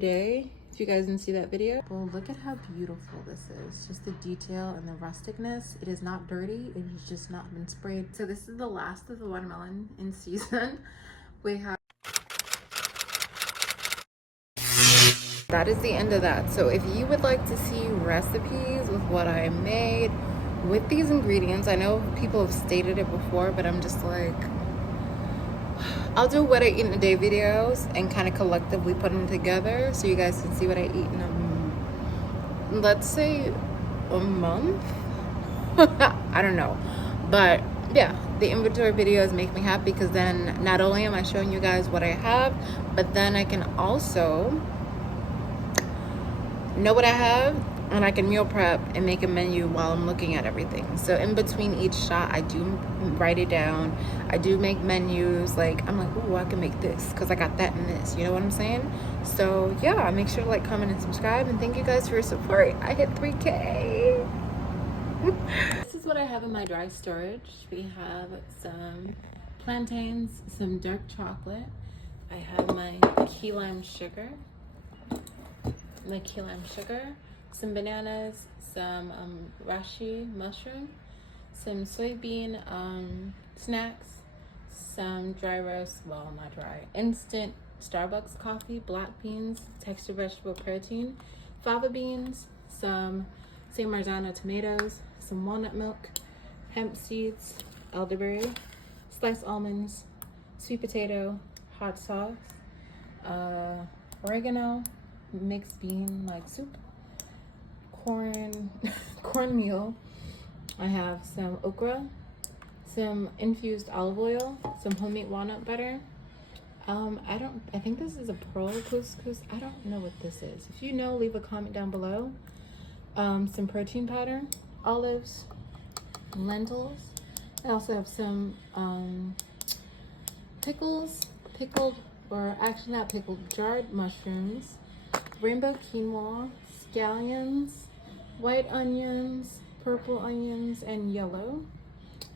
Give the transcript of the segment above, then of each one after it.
Day, if you guys didn't see that video. Well, look at how beautiful this is. Just the detail and the rusticness. It is not dirty. It has just not been sprayed. So this is the last of the watermelon in season. We have that is the end of that. So if you would like to see recipes with what I made with these ingredients, I know people have stated it before, but I'm just like, I'll do what I eat in a day videos and kind of collectively put them together so you guys can see what I eat in let's say a month. I don't know, but yeah, the inventory videos make me happy because then not only am I showing you guys what I have, but then I can also know what I have and I can meal prep and make a menu while I'm looking at everything. So in between each shot, I do write it down. I do make menus. Like, I'm like, oh, I can make this because I got that and this. You know what I'm saying? So yeah, make sure to like, comment, and subscribe. And thank you guys for your support. I hit 3K. This is what I have in my dry storage. We have some plantains, some dark chocolate. I have my key lime sugar. Some bananas, some reishi mushroom, some soybean snacks, some dry roast, well, not dry, instant Starbucks coffee, black beans, textured vegetable protein, fava beans, some San Marzano tomatoes, some walnut milk, hemp seeds, elderberry, sliced almonds, sweet potato, hot sauce, oregano, mixed bean like soup, cornmeal. I have some okra, some infused olive oil, some homemade walnut butter. I think this is a pearl couscous. I don't know what this is. If you know, leave a comment down below. Some protein powder, olives, lentils. I also have some jarred mushrooms, rainbow quinoa, scallions, white onions, purple onions, and yellow.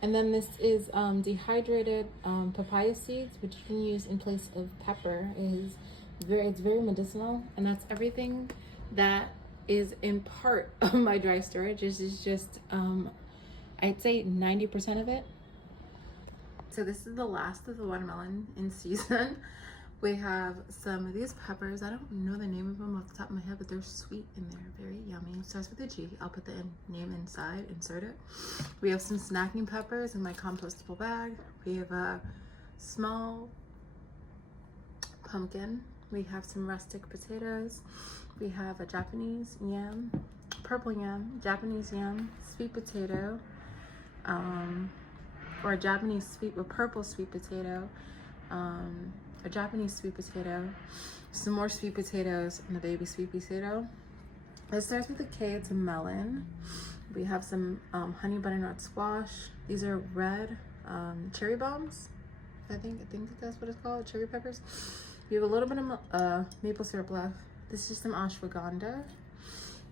And then this is dehydrated papaya seeds, which you can use in place of pepper. It's very medicinal, and that's everything that is in part of my dry storage. This is just I'd say 90% of it. So this is the last of the watermelon in season. We have some of these peppers. I don't know the name of them off the top of my head, but they're sweet and they're very yummy. It starts with a G. I'll put the name inside, insert it. We have some snacking peppers in my compostable bag. We have a small pumpkin. We have some rustic potatoes. We have a Japanese yam, purple yam, Japanese yam, sweet potato, or a Japanese purple sweet potato, a Japanese sweet potato, some more sweet potatoes, and a baby sweet potato. It starts with a K. It's a melon. We have some honey butternut squash. These are red cherry bombs. I think that's what it's called, cherry peppers. We have a little bit of maple syrup left. This is some ashwagandha.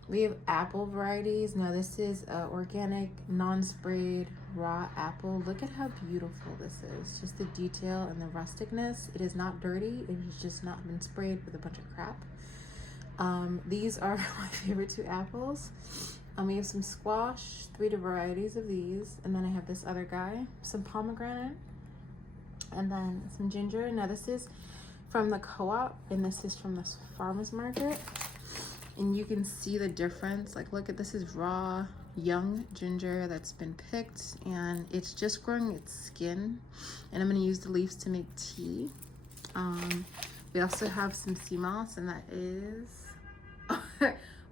We have apple varieties. Now this is organic, non-sprayed, raw apple. Look at how beautiful this is. Just the detail and the rusticness. It is not dirty. It has just not been sprayed with a bunch of crap. These are my favorite two apples. We have some squash, 3 varieties of these. And then I have this other guy, some pomegranate, and then some ginger. Now this is from the co-op, and this is from the farmer's market. And you can see the difference. Like, look at this, is raw young ginger that's been picked, and it's just growing its skin. And I'm going to use the leaves to make tea. We also have some sea moss, and that is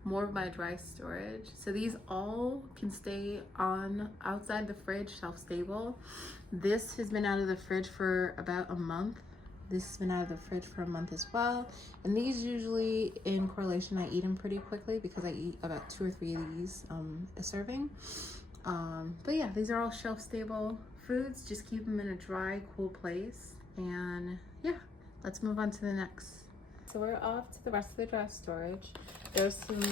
more of my dry storage. So these all can stay on outside the fridge, shelf stable. This has been out of the fridge for about a month. This has been out of the fridge for a month as well. And these usually, in correlation, I eat them pretty quickly because I eat about 2 or 3 of these a serving. But yeah, these are all shelf stable foods. Just keep them in a dry, cool place. And yeah, let's move on to the next. So we're off to the rest of the dry storage. There's some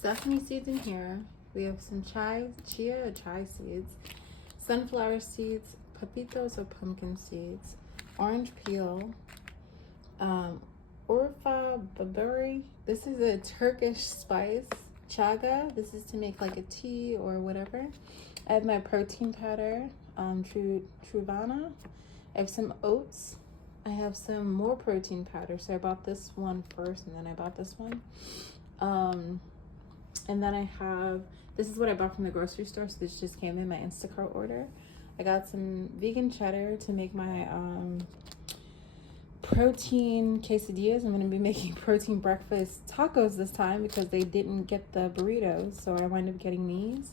sesame seeds in here. We have some chia seeds, sunflower seeds, pepitos or pumpkin seeds, orange peel, Orfa baburi. This is a Turkish spice. Chaga. This is to make like a tea or whatever. I have my protein powder, Truvana. I have some oats. I have some more protein powder. So I bought this one first and then I bought this one. And then I have, this is what I bought from the grocery store. So this just came in my Instacart order. I got some vegan cheddar to make my protein quesadillas. I'm going to be making protein breakfast tacos this time because they didn't get the burritos. So I wound up getting these.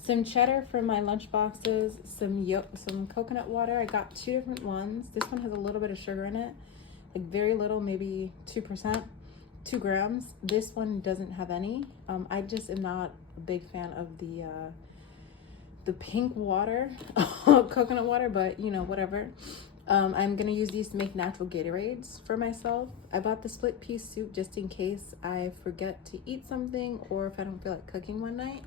Some cheddar for my lunch boxes, some coconut water. I got 2 different ones. This one has a little bit of sugar in it, like very little, maybe 2%, 2 grams. This one doesn't have any. I just am not a big fan of the pink water, coconut water, but you know, whatever. I'm gonna use these to make natural Gatorades for myself. I bought the split pea soup just in case I forget to eat something or if I don't feel like cooking one night.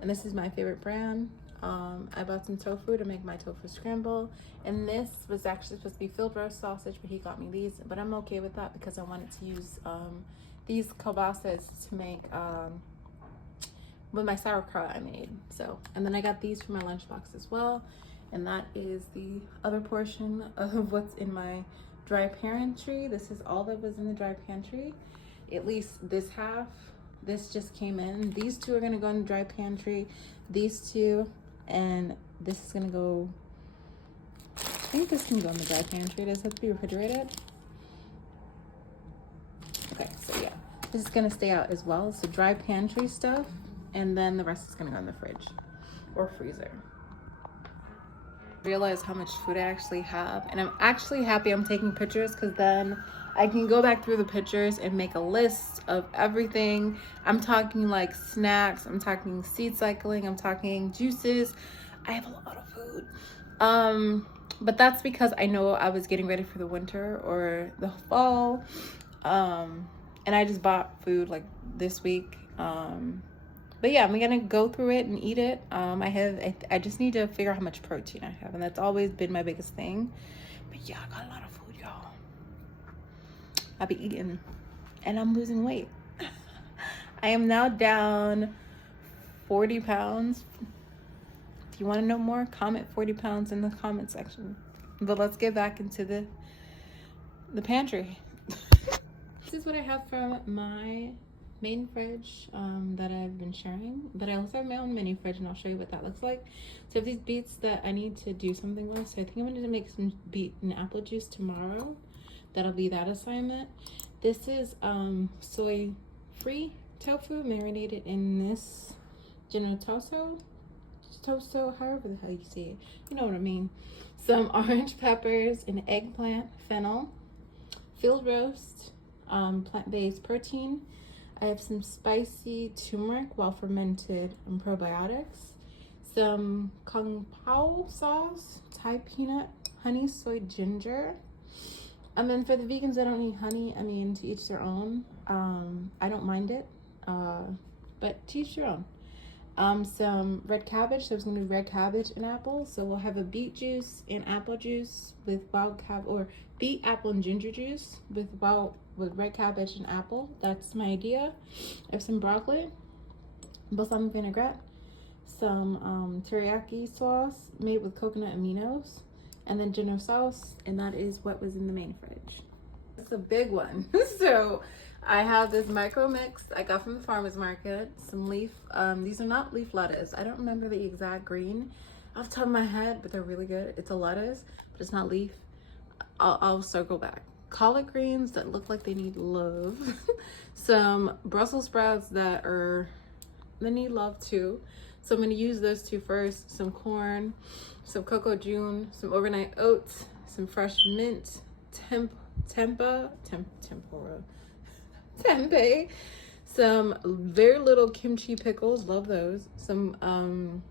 And this is my favorite brand. I bought some tofu to make my tofu scramble. And this was actually supposed to be filled roast sausage, but he got me these. But I'm okay with that because I wanted to use these kielbasas to make with my sauerkraut I made. So, and then I got these for my lunchbox as well. And that is the other portion of what's in my dry pantry. This is all that was in the dry pantry, at least this half. This just came in. These 2 are gonna go in the dry pantry. These 2, and this is gonna go, I think this can go in the dry pantry. Does it have to be refrigerated? Okay, so yeah, this is gonna stay out as well. So dry pantry stuff, and then the rest is gonna go in the fridge or freezer. Realize how much food I actually have, and I'm actually happy I'm taking pictures because then I can go back through the pictures and make a list of everything. I'm talking like snacks, I'm talking seed cycling, I'm talking juices. I have a lot of food. But that's because I know I was getting ready for the winter or the fall. And I just bought food like this week. But yeah, I'm gonna go through it and eat it. I just need to figure out how much protein I have, and that's always been my biggest thing. But yeah, I got a lot of food, y'all. I'll be eating, and I'm losing weight. I am now down 40 pounds. If you want to know more, comment 40 pounds in the comment section. But let's get back into the pantry. This is what I have from my main fridge that I've been sharing, but I also have my own mini fridge, and I'll show you what that looks like. So I have these beets that I need to do something with, so I think I'm going to make some beet and apple juice tomorrow. That'll be that assignment. This is soy free tofu marinated in this toso, however the hell you say it, you know what I mean. Some orange peppers, an eggplant, fennel, field roast, plant-based protein. I have some spicy turmeric, well fermented, and probiotics. Some kung pao sauce, Thai peanut, honey, soy, ginger. And then for the vegans that don't eat honey, I mean, to each their own. I don't mind it, but to each your own. Some red cabbage. So I was gonna do red cabbage and apple. So we'll have a beet juice and apple juice with wild or beet, apple, and ginger juice with red cabbage and apple. That's my idea. I have some broccoli, balsamic vinaigrette, some teriyaki sauce made with coconut aminos, and then Genoa sauce, and that is what was in the main fridge. It's a big one. So I have this micro mix I got from the farmer's market, some leaf, these are not leaf lettuce. I don't remember the exact green off the top of my head, but they're really good. It's a lettuce, but it's not leaf. I'll circle back. Collard greens that look like they need love. Some Brussels sprouts that need love too. So I'm gonna use those 2 first. Some corn, some cocoa june, some overnight oats, some fresh mint, tempeh, some very little kimchi pickles, love those. Some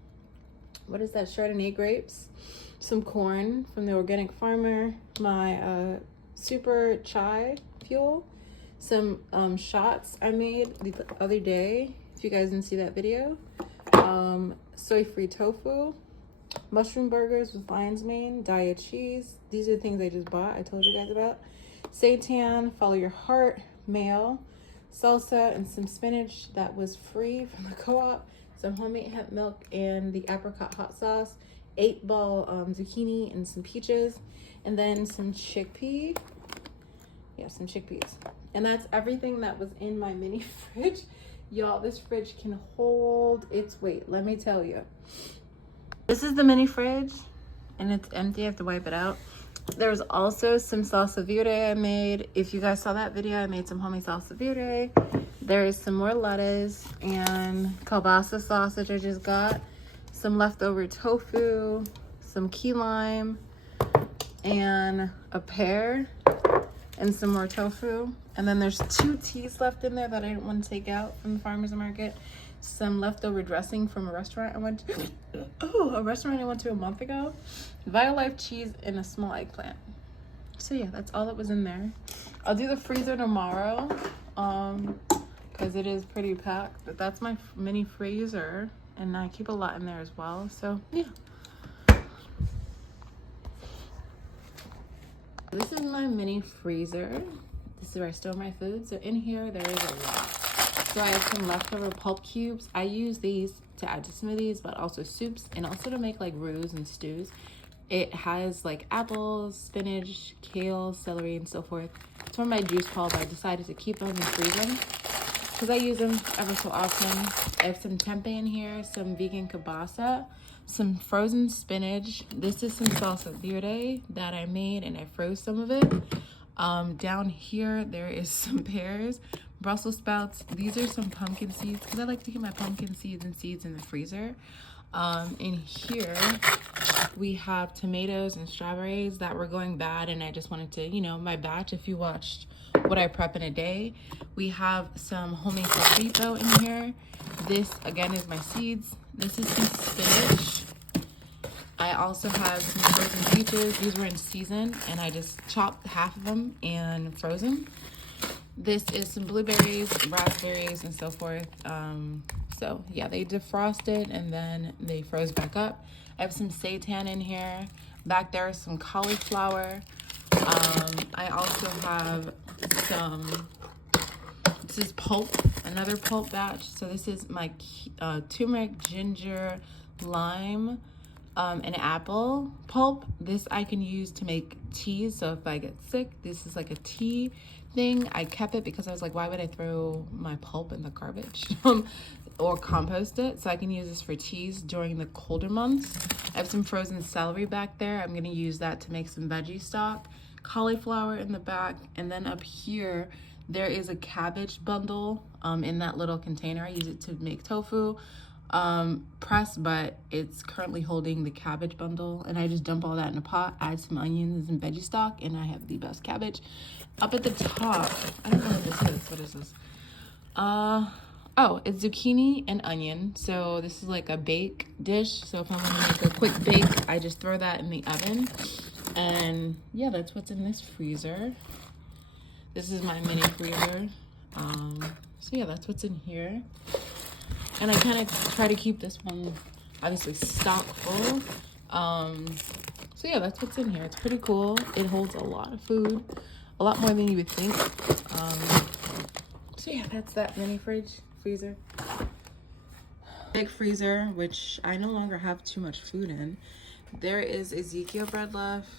what is that, Chardonnay grapes, some corn from the organic farmer, my super chai fuel, some shots I made the other day, if you guys didn't see that video, soy-free tofu, mushroom burgers with lion's mane, diet cheese. These are the things I just bought, I told you guys about. seitan, follow your heart, mayo, salsa, and some spinach that was free from the co-op, some homemade hemp milk, and the apricot hot sauce, 8-ball zucchini, and some peaches, and then some chickpea. Yeah, some chickpeas. And that's everything that was in my mini fridge. Y'all, this fridge can hold its weight, let me tell you. This is the mini fridge, and it's empty. I have to wipe it out. There's also some salsa verde I made. If you guys saw that video, I made some homemade salsa verde. There is some more lettuce and kielbasa sausage I just got. Some leftover tofu, some key lime, and a pear, and some more tofu. And then there's 2 teas left in there that I didn't want to take out from the farmer's market. Some leftover dressing from a restaurant I went to. A restaurant I went to a month ago. Violife cheese and a small eggplant. So yeah, that's all that was in there. I'll do the freezer tomorrow, because it is pretty packed. But that's my mini freezer, and I keep a lot in there as well. So yeah. This is my mini freezer. This is where I store my food. So in here, there is a lot. So I have some leftover pulp cubes. I use these to add to smoothies, but also soups, and also to make like roux and stews. It has like apples, spinach, kale, celery, and so forth. It's from my juice pulp. I decided to keep them and freeze them because I use them ever so often. I have some tempeh in here, some vegan kielbasa, some frozen spinach. This is some salsa verde that I made, and I froze some of it. Down here, there is some pears, Brussels sprouts. These are some pumpkin seeds because I like to keep my pumpkin seeds and seeds in the freezer. In here, we have tomatoes and strawberries that were going bad, and I just wanted to, you know, my batch, if you watched what I prep in a day. We have some homemade sofrito in here. This, again, is my seeds. This is some spinach. I also have some frozen peaches. These were in season, and I just chopped half of them and froze them. This is some blueberries, raspberries, and so forth. So yeah, they defrosted and then they froze back up. I have some seitan in here. Back there is some cauliflower. I also have some, this is pulp, another pulp batch. So this is my turmeric, ginger, lime, and apple pulp. This I can use to make teas. So if I get sick, this is like a tea thing. I kept it because I was like, why would I throw my pulp in the garbage or compost it? So I can use this for teas during the colder months. I have some frozen celery back there. I'm gonna use that to make some veggie stock. Cauliflower in the back, and then up here there is a cabbage bundle in that little container. I use it to make tofu press, but it's currently holding the cabbage bundle, and I just dump all that in a pot, add some onions and veggie stock, and I have the best cabbage. Up at the top, I don't know what this is. What is this? Oh, it's zucchini and onion. So this is like a bake dish. So if I want to make a quick bake, I just throw that in the oven. And yeah, that's what's in this freezer. This is my mini freezer. So yeah, that's what's in here. And I kind of try to keep this one obviously stock full. So yeah, that's what's in here. It's pretty cool. It holds a lot of food, a lot more than you would think. So yeah, that's that mini freezer. Big freezer, which I no longer have too much food in. There is Ezekiel bread left.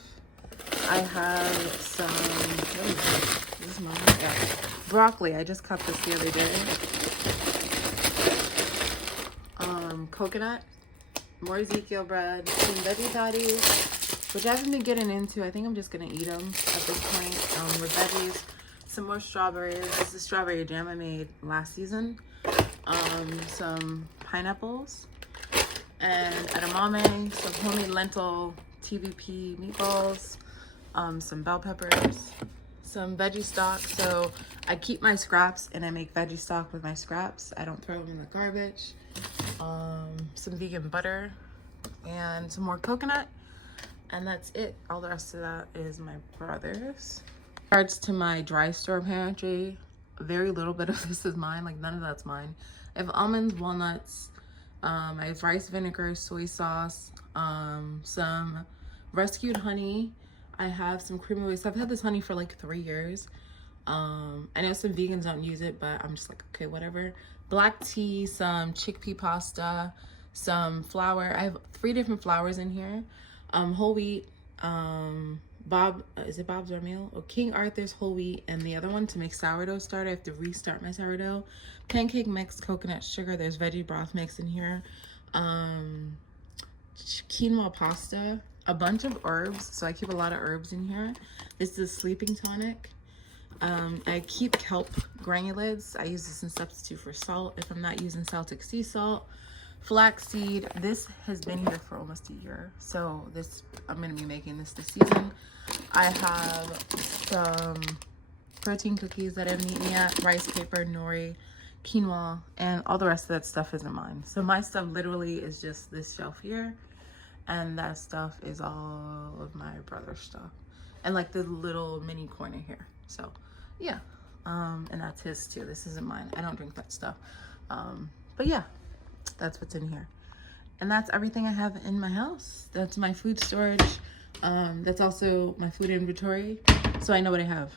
I have some, what is this? This is mine? Yeah. Broccoli. I just cut this the other day. Coconut, more Ezekiel bread, some veggie patties, which I haven't been getting into. I think I'm just gonna eat them at this point with veggies. Some more strawberries. This is strawberry jam I made last season. Some pineapples and edamame, some homemade lentil TVP meatballs, some bell peppers, some veggie stock. So I keep my scraps and I make veggie stock with my scraps. I don't throw them in the garbage. Some vegan butter and some more coconut, and that's it. All the rest of that is my brother's. In regards to my dry store pantry, very little bit of this is mine. Like none of that's mine. I have almonds, walnuts, I have rice vinegar, soy sauce, some rescued honey. I have some cream of wheat. So I've had this honey for like 3 years. I know some vegans don't use it, but I'm just like, okay, whatever. Black tea, some chickpea pasta, some flour. I have 3 different flours in here. Whole wheat, is it Bob's or meal? Or King Arthur's whole wheat, and the other one to make sourdough starter. I have to restart my sourdough. Pancake mix, coconut sugar. There's veggie broth mix in here. Quinoa pasta, a bunch of herbs. So I keep a lot of herbs in here. This is a sleeping tonic. I keep kelp granulates. I use this in substitute for salt if I'm not using Celtic sea salt. Flaxseed. This has been here for almost a year, so this I'm going to be making this season. I have some protein cookies that I haven't eaten yet, rice paper, nori, quinoa, and all the rest of that stuff isn't mine. So my stuff literally is just this shelf here, and that stuff is all of my brother's stuff, and like the little mini corner here. So yeah, and that's his too. This isn't mine. I don't drink that stuff. But yeah, that's what's in here. And that's everything I have in my house. That's my food storage. That's also my food inventory. So I know what I have.